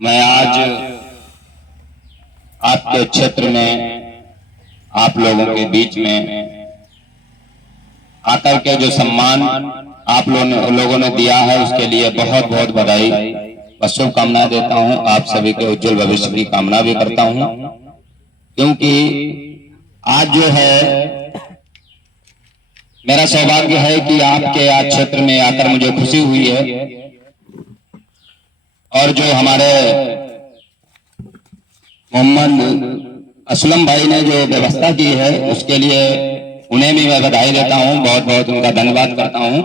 मैं आज आपके क्षेत्र में आप लोगों के बीच में आकर के जो सम्मान आप लोगों ने दिया है उसके लिए बहुत बहुत बधाई व शुभकामनाएं देता हूं। आप सभी के उज्जवल भविष्य की कामना भी करता हूं, क्योंकि आज जो है मेरा सौभाग्य है कि आपके आज क्षेत्र में आकर मुझे खुशी हुई है। और जो हमारे मोहम्मद असलम भाई ने जो व्यवस्था की है उसके लिए उन्हें भी मैं बधाई देता हूं, बहुत बहुत उनका धन्यवाद करता हूं।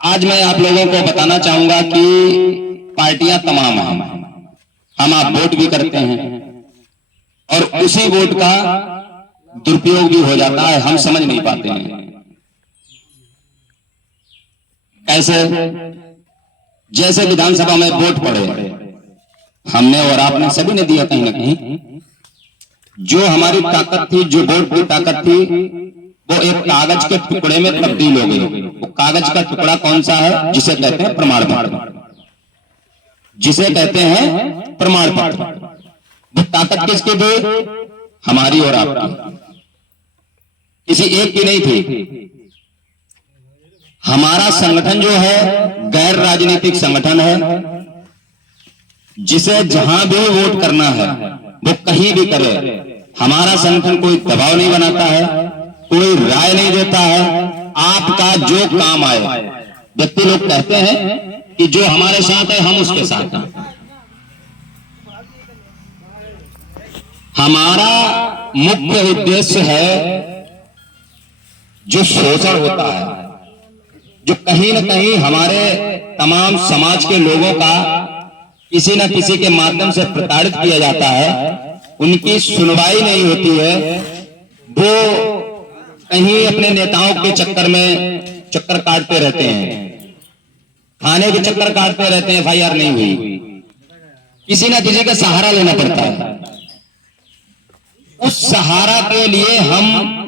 आज मैं आप लोगों को बताना चाहूंगा कि पार्टियां तमाम हैं, हम आप वोट भी करते हैं और उसी वोट का दुरुपयोग भी हो जाता है, हम समझ नहीं पाते हैं कैसे। जैसे विधानसभा में वोट पड़े, हमने और आपने सभी ने दिया कहीं ना कहीं। जो हमारी ताकत थी, जो वोट की ताकत थी, वो एक कागज के टुकड़े में तब्दील हो गई। वो कागज का टुकड़ा कौन सा है? जिसे कहते हैं प्रमाण पत्र, जिसे कहते हैं प्रमाण पत्र। वो ताकत किसकी थी? हमारी और आपकी, किसी एक की नहीं थी। हमारा संगठन जो है गैर राजनीतिक संगठन है, जिसे जहां भी वोट करना है वो कहीं भी करे। हमारा संगठन कोई दबाव नहीं बनाता है, कोई राय नहीं देता है, आपका जो काम आए। व्यक्ति लोग कहते हैं कि जो हमारे साथ है हम उसके साथ हैं। हमारा मुख्य उद्देश्य है जो शोषण होता है, जो कहीं न कहीं हमारे तमाम समाज के लोगों का किसी न किसी के माध्यम से प्रताड़ित किया जाता है, उनकी सुनवाई नहीं होती है। वो कहीं अपने नेताओं के चक्कर में चक्कर काटते रहते हैं, थाने के चक्कर काटते रहते हैं, FIR नहीं हुई, किसी न किसी का सहारा लेना पड़ता है। उस सहारा के लिए हम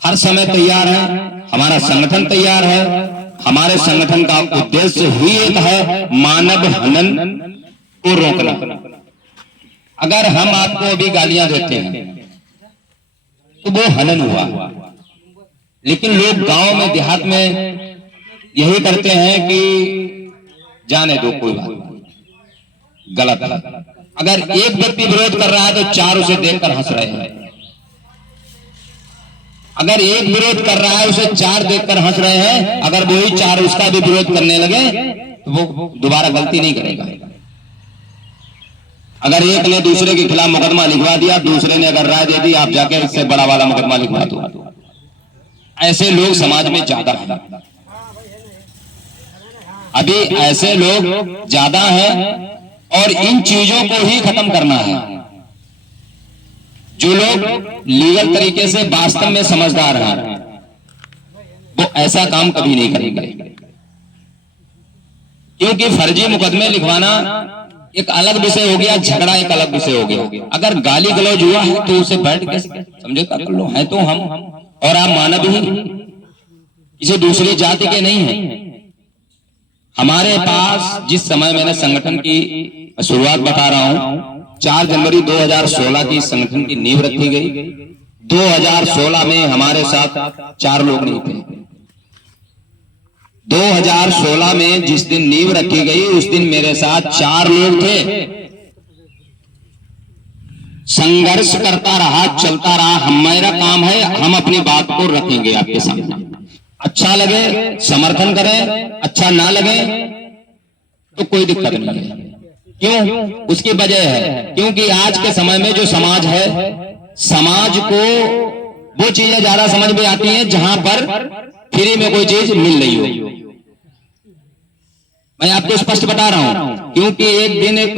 हर समय तैयार हैं, हमारा संगठन तैयार है। हमारे संगठन का उद्देश्य ही एक है, मानव हनन को रोकना। अगर हम आपको अभी गालियां देते हैं तो वो हनन हुआ, लेकिन लोग गांव में देहात में यही करते हैं कि जाने दो, कोई बात नहीं, गलत। अगर एक व्यक्ति विरोध कर रहा है तो चार उसे देखकर हंस रहे हैं। अगर एक विरोध कर रहा है उसे चार देखकर हंस रहे हैं, अगर वही चार उसका भी विरोध करने लगे तो वो दोबारा गलती नहीं करेगा। अगर एक ने दूसरे के खिलाफ मुकदमा लिखवा दिया, दूसरे ने अगर राय दे दी, आप जाके इससे बड़ा वाला मुकदमा लिखवा दो। ऐसे लोग समाज में ज्यादा हैं, अभी ऐसे लोग ज्यादा हैं और इन चीजों को ही खत्म करना है। जो लोग लीगल तरीके से वास्तव में समझदार हैं वो ऐसा काम कभी नहीं करेंगे, क्योंकि फर्जी मुकदमे लिखवाना एक अलग विषय हो गया, झगड़ा एक अलग विषय हो गया। अगर गाली गलौज हुआ है तो उसे बैठ के समझे कर लो, है तो हम और आप मानव ही, किसी दूसरी जाति के नहीं है। हमारे पास जिस समय मैंने संगठन की शुरुआत बता रहा हूं, 4 जनवरी 2016 की संगठन की नींव रखी गई। 2016 में हमारे साथ 4 लोग नहीं थे। 2016 में जिस दिन नींव रखी गई उस दिन मेरे साथ 4 लोग थे। संघर्ष करता रहा, चलता रहा। मेरा काम है, हम अपनी बात को रखेंगे आपके सामने। अच्छा लगे समर्थन करें, अच्छा ना लगे तो कोई दिक्कत नहीं है। क्यों? उसकी वजह है क्योंकि आज के समय में जो समाज है, समाज को वो चीजें ज्यादा समझ में आती हैं जहां पर फ्री में कोई चीज मिल रही हो। मैं आपको स्पष्ट बता रहा हूं, क्योंकि एक दिन एक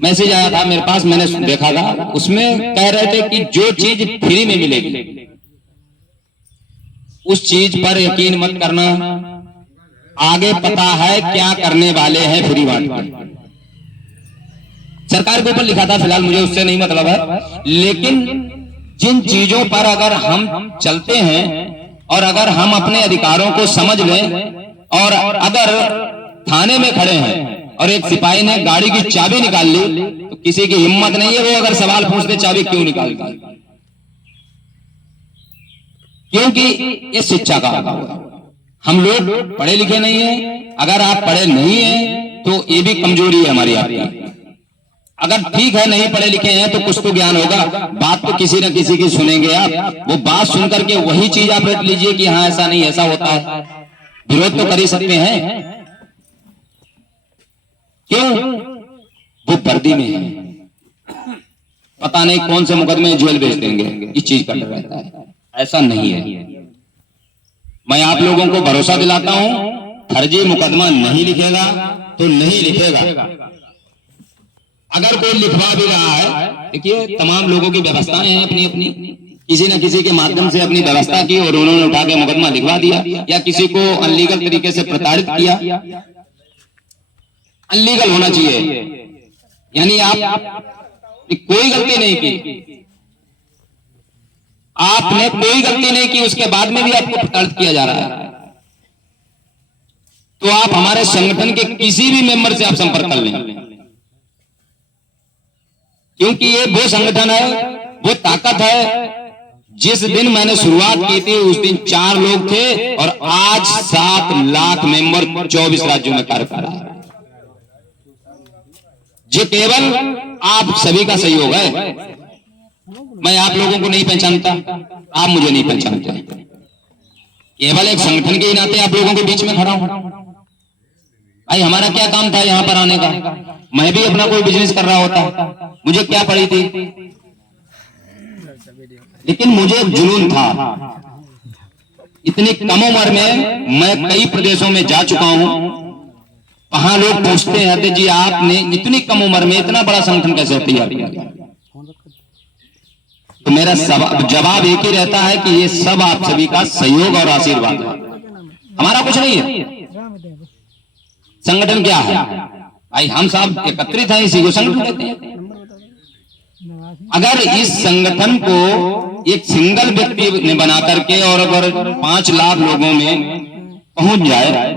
मैसेज आया था मेरे पास, मैंने देखा था, उसमें कह रहे थे कि जो चीज फ्री में मिलेगी उस चीज पर यकीन मत करना, आगे पता है क्या करने वाले हैं फ्री बांट के। सरकार के ऊपर लिखा था, फिलहाल मुझे उससे नहीं मतलब है, लेकिन जिन चीजों पर अगर हम चलते हैं और अगर हम अपने अधिकारों को समझ लें और अगर थाने में खड़े हैं और एक सिपाही ने गाड़ी की चाबी निकाल ली, तो किसी की हिम्मत नहीं है वो अगर सवाल पूछते चाबी क्यों निकाल दी, क्योंकि ये शिक्षा का अभाव है। हम लोग पढ़े लिखे नहीं हैं। अगर आप पढ़े नहीं हैं तो ये भी कमजोरी है हमारी आपकी। अगर ठीक है नहीं पढ़े लिखे हैं तो कुछ तो ज्ञान होगा, बात तो किसी न किसी की सुनेंगे आप, वो बात सुन करके वही चीज आप रट लीजिए कि हाँ ऐसा नहीं ऐसा होता है, विरोध तो कर ही सकते हैं। क्यों? वो वर्दी में है, पता नहीं कौन से मुकदमे जेल भेज देंगे, इस चीज का डर रहता है। ऐसा नहीं है। मैं आप लोगों को भरोसा दिलाता हूं, फर्जी मुकदमा नहीं लिखेगा तो नहीं लिखेगा। अगर कोई लिखवा भी रहा है, देखिए तमाम लोगों की व्यवस्थाएं हैं अपनी अपनी, किसी न किसी के माध्यम से अपनी व्यवस्था की और उन्होंने उठा के मुकदमा लिखवा दिया, या किसी को अनलीगल तरीके से प्रताड़ित किया। अनलीगल होना चाहिए, यानी आप कोई गलती नहीं की, आपने कोई गलती नहीं की, उसके बाद में भी आपको प्रताड़ित किया जा रहा है, तो आप हमारे संगठन के किसी भी मेंबर से आप संपर्क कर लें, क्योंकि ये वो संगठन है, वो ताकत है। जिस दिन मैंने शुरुआत की थी उस दिन 4 लोग थे और आज 7 लाख मेंबर 24 राज्यों में कार्य कर रहा है। ये केवल आप सभी का सहयोग है। मैं आप लोगों को नहीं पहचानता, आप मुझे नहीं पहचानते, केवल एक संगठन के ही नाते आप लोगों के बीच में खड़ा हूं। भाई हमारा क्या काम था यहां पर आने का? मैं भी अपना कोई बिजनेस कर रहा होता, मुझे क्या पड़ी थी, लेकिन मुझे जुनून था। इतनी कम उम्र में मैं कई प्रदेशों में जा चुका हूं, वहां लोग पूछते हैं जी आपने इतनी कम उम्र में इतना बड़ा संगठन कैसे तैयार किया? तो मेरा जवाब एक ही रहता है कि ये सब आप सभी का सहयोग और आशीर्वाद है, हमारा कुछ नहीं है। संगठन क्या है भाई? हम सब एकत्रित हैं, इसी को संगठन कहते हैं। अगर इस संगठन को एक सिंगल व्यक्ति ने बना करके और अगर 5 लाख लोगों में पहुंच जाए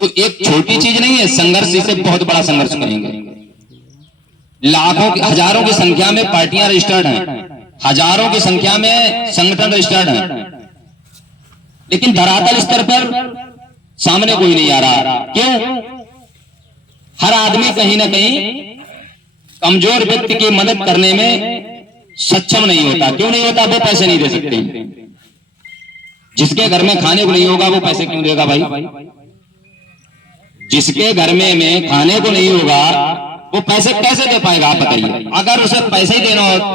तो एक छोटी चीज नहीं है। संघर्ष इसे बहुत बड़ा संघर्ष करेंगे। लाखों की हजारों की संख्या में पार्टियां रजिस्टर्ड हैं, हजारों की संख्या में संगठन रजिस्टर्ड हैं, लेकिन धरातल स्तर पर सामने कोई नहीं आ रहा। क्यों? हर आदमी कहीं ना कहीं कमजोर व्यक्ति की मदद करने में सक्षम नहीं होता। क्यों नहीं होता? वो पैसे नहीं दे सकते। जिसके घर में खाने को नहीं होगा वो पैसे क्यों देगा भाई? जिसके घर में खाने को नहीं होगा वो पैसे कैसे दे पाएगा आप बताइए? अगर उसे पैसे ही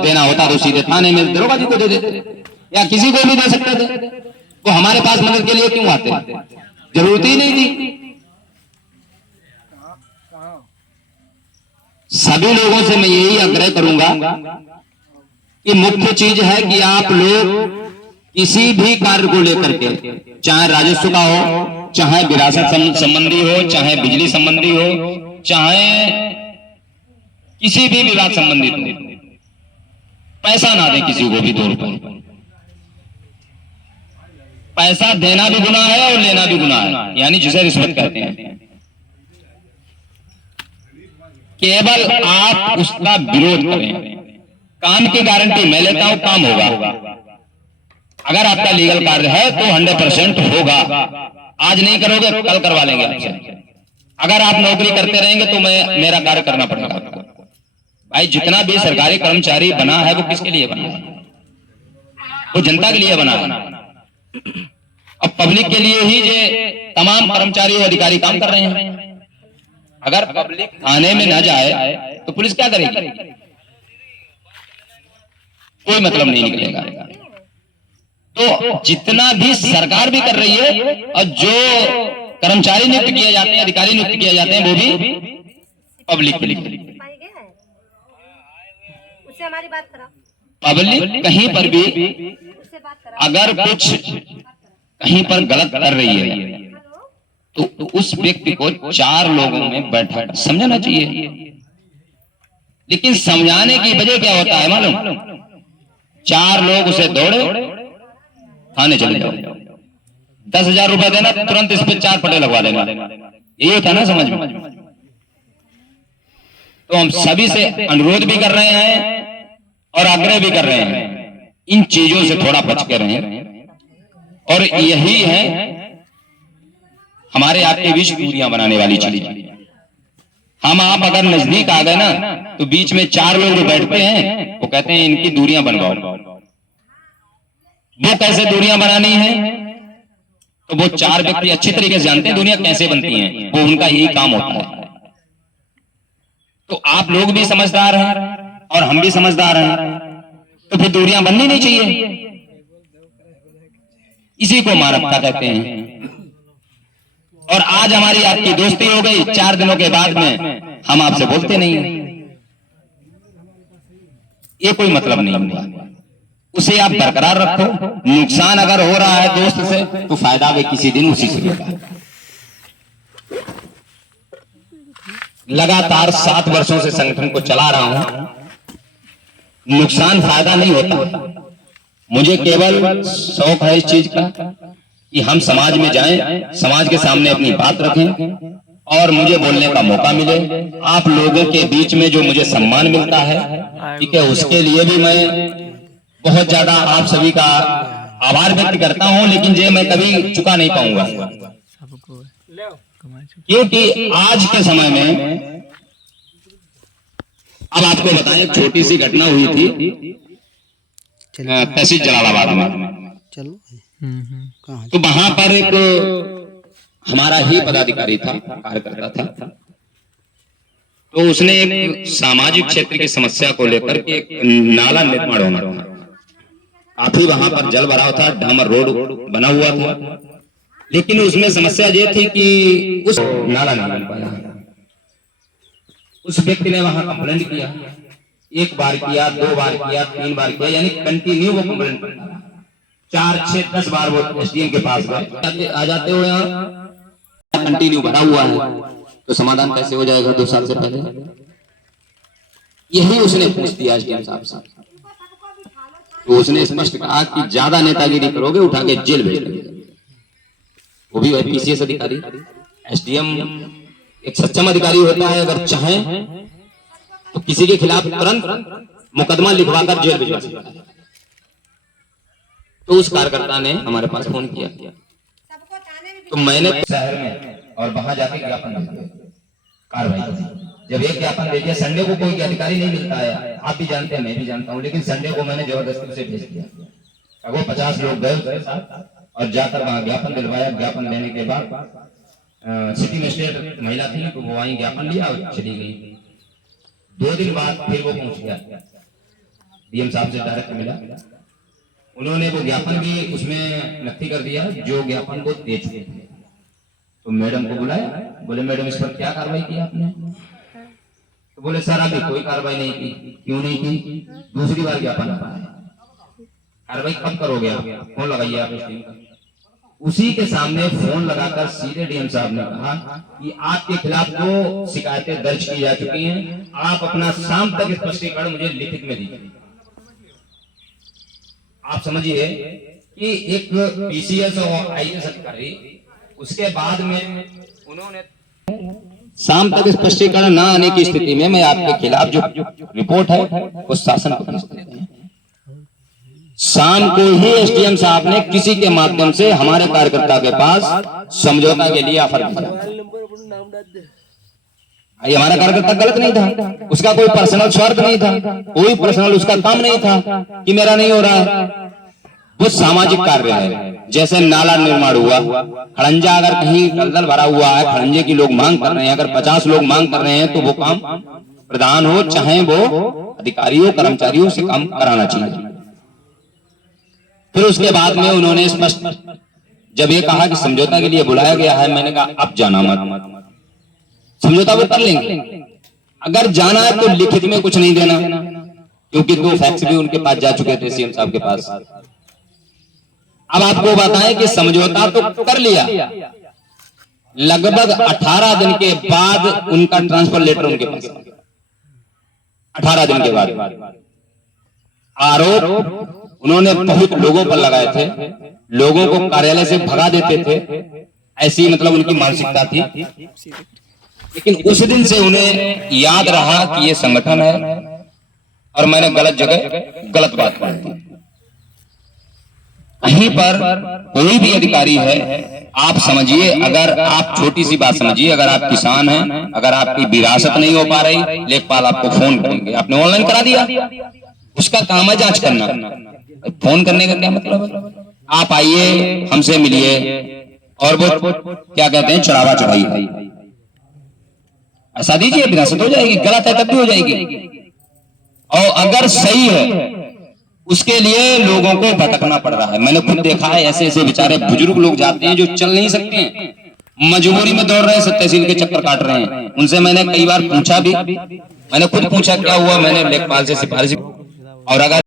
देना होता तो सीधे थाने में दरोगा जी को दे देते, या किसी को भी दे सकते थे। वो हमारे पास मदद के लिए क्यों आते? जरूरत ही नहीं थी। सभी लोगों से मैं यही आग्रह करूंगा कि मुख्य चीज है कि आप लोग किसी भी कार्य को लेकर के, चाहे राजस्व का हो, चाहे विरासत संबंधी हो, चाहे बिजली संबंधी हो, चाहे किसी भी विवाद संबंधित हो, पैसा ना दे किसी को भी 2 रुपए। पैसा देना भी गुनाह है और लेना भी गुनाह है, यानी जिसे रिश्वत कहते हैं। केवल आप उसका विरोध करें। काम की गारंटी मैं लेता हूं, काम होगा। अगर आपका लीगल कार्य है तो 100% होगा। आज नहीं करोगे कल करवा लेंगे आपसे। अगर आप नौकरी करते रहेंगे तो मेरा कार्य करना पड़ेगा आपको। भाई जितना भी सरकारी कर्मचारी बना है वो किसके लिए बना है? वो जनता के लिए बना है। अब पब्लिक के लिए ही ये तमाम कर्मचारी और अधिकारी काम कर रहे हैं। अगर पब्लिक थाने में ना जाए तो पुलिस क्या करेगी? कोई मतलब नहीं निकलेगा। तो जितना भी सरकार भी कर रही है और जो कर्मचारी नियुक्त किए जाते हैं, अधिकारी नियुक्त किए जाते हैं, वो भी पब्लिक के लिए। हमारी बात करो। पब्लिक कहीं पर भी अगर कुछ कहीं पर गलत कर रही है तो उस व्यक्ति को 4 लोगों में बैठा समझाना चाहिए। लेकिन समझाने की वजह क्या होता है मालूम? 4 लोग उसे दौड़े थाने चले जाओ, 10,000 रुपए देना, तुरंत इस पे 4 पटे लगवा देना, यही होता है ना समझ में। तो हम सभी से अनुरोध भी कर रहे हैं और आग्रह भी कर रहे हैं, इन चीजों से थोड़ा बच के रहें। और यही है हमारे आपके बीच दूरियां बनाने वाली चीज। हम आप अगर नजदीक आ गए ना, तो बीच में 4 लोग जो बैठते हैं वो कहते हैं इनकी दूरियां बनवाओ। वो कैसे दूरियां बनानी है, तो वो 4 व्यक्ति अच्छी तरीके से जानते हैं दूरियां कैसे बनती हैं, वो उनका यही काम होता है। तो आप लोग भी समझदार हैं और हम भी समझदार हैं, तो फिर दूरियां बननी नहीं चाहिए। इसी को मानवता कहते हैं। और आज हमारी आपकी दोस्ती हो गई, 4 दिनों के बाद में हम आपसे बोलते नहीं, ये कोई मतलब नहीं हुआ। उसे आप बरकरार रखो। नुकसान अगर हो रहा है दोस्त से, तो फायदा भी किसी दिन उसी से होगा। लगातार 7 वर्षों से संगठन को चला रहा हूं, नुकसान फायदा नहीं होता। मुझे केवल शौक है इस चीज का कि हम समाज में जाएं, समाज के सामने अपनी बात रखें और मुझे बोलने का मौका मिले। आप लोगों के बीच में जो मुझे सम्मान मिलता है, ठीक है, उसके लिए भी मैं बहुत ज्यादा आप सभी का आभार व्यक्त करता हूं, लेकिन ये मैं कभी चुका नहीं पाऊंगा, क्योंकि आज के समय में, अब आपको बताएं, छोटी सी घटना हुई थी तहसील जलालाबाद में। चलो, तो वहां पर एक हमारा ही पदाधिकारी था, कार्यकर्ता था, तो उसने एक सामाजिक क्षेत्र की समस्या को लेकर के एक नाला निर्माण होना था। काफी वहां पर जल भराव था, डामर रोड बना हुआ था, लेकिन उसमें समस्या ये थी कि उस नाला नहीं बन पाया। उस व्यक्ति ने वहां कंप्लेंट किया, 1 बार किया, 2 बार किया, 3 बार किया, यानी कंटिन्यू वो कंप्लेंट करता रहा। 4, 6, 10 बार वो एसडीएम के पास गए, आ जाते हो यहाँ कंटिन्यू भरा हुआ है, तो समाधान कैसे हो जाएगा 2 साल से पहले? यही उसने पूछ दिया एसडीएम साहब से। तो उसने स्पष्ट कहा कि ज्यादा नेतागिरी करोगे उठा के जेल भेज देंगे। वो भी पीसीएस अधिकारी। एसडीएम एक सक्षम अधिकारी होता है, अगर चाहे तो किसी के खिलाफ तुरंत मुकदमा लिखवाकर जेल भिजवा सकता है। तो उस कार्यकर्ता ने हमारे पास फोन किया, तो मैंने शहर में और वहां जाके ज्ञापन कार्रवाई। जब एक ज्ञापन दे दिया, संडे को कोई अधिकारी नहीं मिलता है, आप भी जानते हैं, मैं भी जानता हूं, लेकिन संडे को मैंने जबरदस्ती से भेज दिया। वो 50 लोग गए उसके साथ और जाकर वहां ज्ञापन दिलवाया। ज्ञापन देने के बाद सिटी मजिस्ट्रेट महिला थी, तो वो वहीं ज्ञापन लिया और चली गई। 2 दिन बाद फिर वो पहुंच गया, डीएम साहब से डायरेक्ट मिला। उन्होंने वो ज्ञापन भी उसमें नक्की कर दिया जो ज्ञापन को दे चुके थे। तो मैडम को बुलाया, बोले मैडम इस पर क्या कार्रवाई की आपने? तो बोले सर अभी कोई कार्रवाई नहीं की। क्यों नहीं की? दूसरी बार ज्ञापन आ रहा है, कार्रवाई कब करोगे आप? फोन लगाइए आप। उसी के सामने फोन लगाकर सीधे डीएम साहब ने कहा कि आपके खिलाफ 2 शिकायतें दर्ज की जा चुकी हैं, आप अपना शाम तक स्पष्टीकरण मुझे लिखित में दीजिए। आप समझिए कि एक पीसीएस और आईएएस अधिकारी, उसके बाद में उन्होंने शाम तक स्पष्टीकरण न आने की स्थिति में मैं आपके खिलाफ जो रिपोर्ट है वो शासन को भेज देते हैं। शाम को ही एसडीएम साहब ने किसी के माध्यम से हमारे कार्यकर्ता के पास समझौता के लिए ऑफर भेजा। हमारा कार्यकर्ता गलत नहीं था, उसका कोई पर्सनल स्वार्थ नहीं था, कोई पर्सनल उसका काम नहीं था कि मेरा नहीं हो रहा है। वो सामाजिक कार्य है। जैसे नाला निर्माण हुआ, खड़ंजा अगर कहीं दलदल भरा हुआ है, खड़ंजे की लोग मांग कर रहे हैं, अगर 50 लोग मांग कर रहे हैं, तो वो काम प्रधान हो चाहे वो अधिकारियों कर्मचारियों से काम कराना चाहिए। फिर उसके बाद में उन्होंने स्पष्ट जब ये कहा कि समझौता के लिए बुलाया गया है, मैंने कहा अब जाना मत, समझौता वो कर लेंगे। अगर जाना है तो लिखित में कुछ नहीं देना, क्योंकि 2 फैक्स भी उनके पास जा चुके थे सीएम साहब के पास। अब आपको बताएं कि समझौता तो कर लिया, लगभग 18 दिन के बाद उनका ट्रांसफर लेटर उनके पास, 18 दिन के बाद आरोप उन्होंने बहुत लोगों पर लगाए थे, लोगों को कार्यालय से भगा देते थे, ऐसी मतलब उनकी मानसिकता थी। लेकिन उस दिन से उन्हें याद रहा कि ये संगठन है और मैंने गलत जगह गलत बात कर दी। कहीं पर कोई भी अधिकारी है, आप समझिए, अगर आप छोटी सी बात समझिए, अगर आप किसान हैं, अगर आपकी विरासत नहीं हो पा रही, लेखपाल आपको फोन करेंगे। आपने ऑनलाइन करा दिया, उसका काम है जांच करना। फोन करने का क्या मतलब है? आप आइए, हमसे मिलिए और वो क्या कहते हैं, चढ़ावा चढ़ाइए, ऐसा दीजिए, विरासत हो जाएगी। गलत है तब भी हो जाएगी, और अगर सही है उसके लिए लोगों को भटकना पड़ रहा है। मैंने खुद देखा है, ऐसे ऐसे बेचारे बुजुर्ग लोग जाते हैं जो चल नहीं सकते हैं, मजबूरी में दौड़ रहे हैं, तहसील के चक्कर काट रहे हैं। उनसे मैंने कई बार पूछा भी, मैंने खुद पूछा क्या हुआ, मैंने लेखपाल से सिफारिश, और अगर